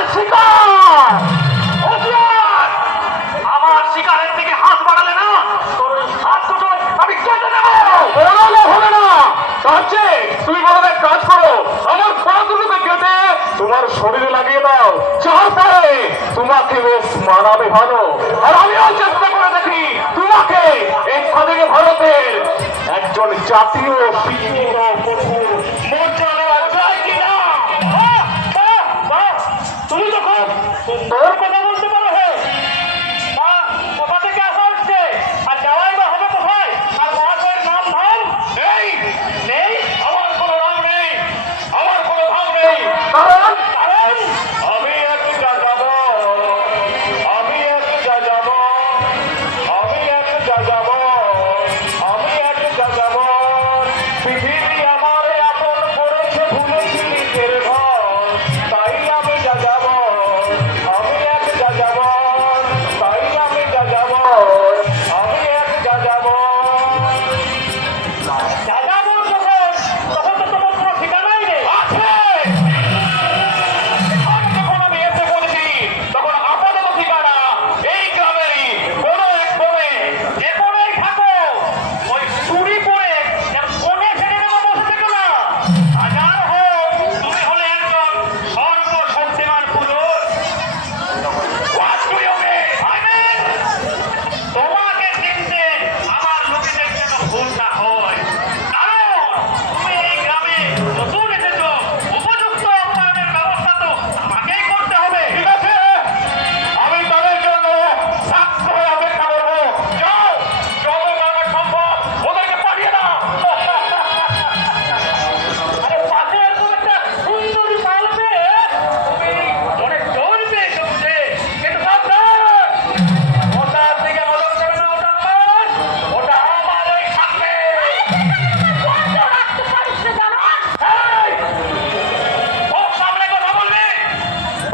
আমার শিকার আমার শিকারের দিকে হাত বাড়ালে না তোর হাত দুটো আমি কেটে দেবো। হবে না, তার চেয়ে তুমি বলো এক কাজ করো, আমার পা দুটোকে কেটে তোমার শরীরে লাগিয়ে দাও, তারপরে তোমাকে বেশ মানাবে ভালো। আর আমিও চেষ্টা করে দেখি তোমাকে এই থেকে ভারতের একজন জাতীয় শিক্ষিত পশুর মর্যাদা যায় কিনা। তুমি যখন সুন্দর কথা বলতে পারো, হ্যাঁ কোথা থেকে আসা হচ্ছে আর যাওয়াই বা হবে কোথায়? আর মহাশয়ের নাম ধাম নেই নেই, আমার কোনো নাম নেই, আমার কোনো ধাম নেই। কারণ আমি একটা যাব, আমি একটা যাব, আমি একটা যাব, আমি একটা যাব। পৃথিবী আমার আপন করেছে, ভুলেছি নিজের ঘর, তাই আমি যাব, আমি একটা যাব, তাই আমি যাব, আমি একটা যাব। তখন তো তোমার কোনো ঠিকানাই নেই। আছে, যখন আমি এসে পড়েছি তখন আপাতত ঠিকানা এই গ্রামেরই কোনো এক কোণে, যে কোণেই থাকো ওই চুরি করে কোণে ফেলে দেবো, বসে থেকো না। হাজার হোক তুমি হলে একজন সর্বশক্তিমান পুরুষ। তোমাকে চিনতে আমার লোকেদের যেন ভুল না হয়, কারণ তুমি এই গ্রামে নতুন এসেছো, উপযুক্ত অপরাধের ব্যবস্থা তো আমাকেই করতে হবে। ঠিক আছে, আমি তাদের জন্য শান্ত হয়ে অপেক্ষা করবো। যাও, যত টাকা সম্ভব ওদেরকে পাঠিয়ে দাও। আরে পাশে এরকম একটা সুন্দরী মাল পেয়ে তুমি অনেক জোর পেয়েছো বুঝে, কিন্তু সাবধান, ওটার দিকে নজর দেবে না, ওটা আমারই থাকবে। এই, খুব সামনে কথা বলবে,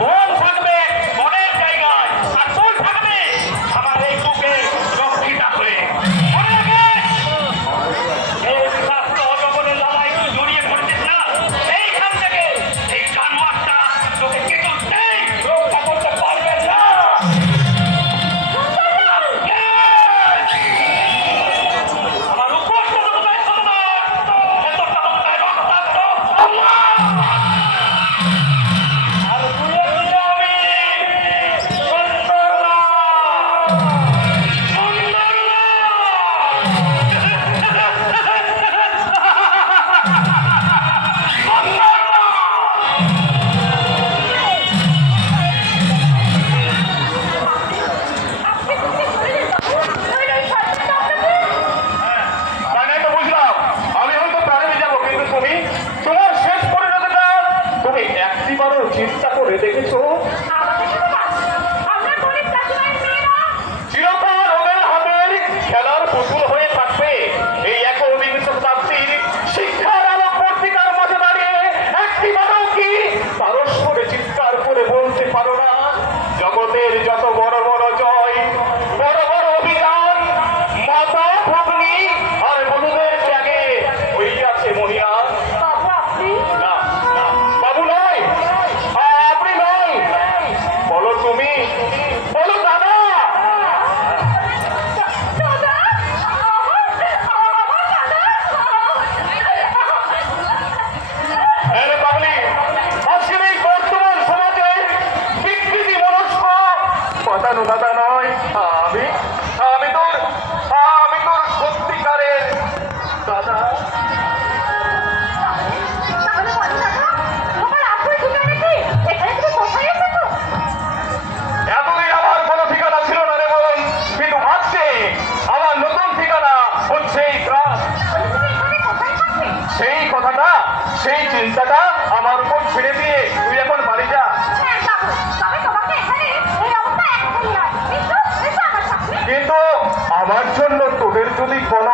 বোন থাকবে বনের জায়গায়, আর তোর থাকবে আমার এই বুকে রক্ষিতা হয়ে। মনে রাখে, এই বিষাক্ত অজগরের লড়াই তুই জড়িয়ে পড়ছিস না, এইখান থেকে এই জানোয়ারটা তোকে কিছুতেই রক্ষা করতে পারবে না। আমার উপর কতটাই সুন্দর, ভেতরটা কতটাই রক্তাক্ত। আর তুই আমি সুন্দর না, সুন্দর না। মানে তো বুঝলাম আমি হয়তো প্রাণে যাবো, কিন্তু তুমি তোমার শেষ পরিণতিটা তুমি একটিবারও চিন্তা করে দেখেছো? চিরকাল ওদের হাতের খেলার পুতুল হয়ে থাকবে এই একবিংশ শতাব্দীর শিক্ষার আলোক পত্রিকার মাঝে দাঁড়িয়ে একটিবারও কি পারস্পরে চিৎকার করে বলতে পারো না, জগতের যত বড় বড় জয়, বড় বড় অভিযান, মাতা ভগ্নী আর বধূদের ত্যাগে হইয়াছে মহিয়ান। না না, বাবু নয়, আপনি নয়, বলো তুমি, বলো দাদা। আরে পাগলি, আজকের এই বর্তমান সমাজে বিকৃতি মনস্ক পাতানো দাদা নয়, আমি আমি তোর সত্যিকারের দাদা। এতদিন আমার কোনো ঠিকানা ছিল না রে বোন, কিন্তু ভাবছে আমার নতুন ঠিকানা হচ্ছে এই গ্রাম। সেই কথাটা, সেই চিন্তাটা আমার উপর ছেড়ে দিয়ে তুই এখন বাড়ি যা। কিন্তু আমার জন্য তোদের যদি কোনো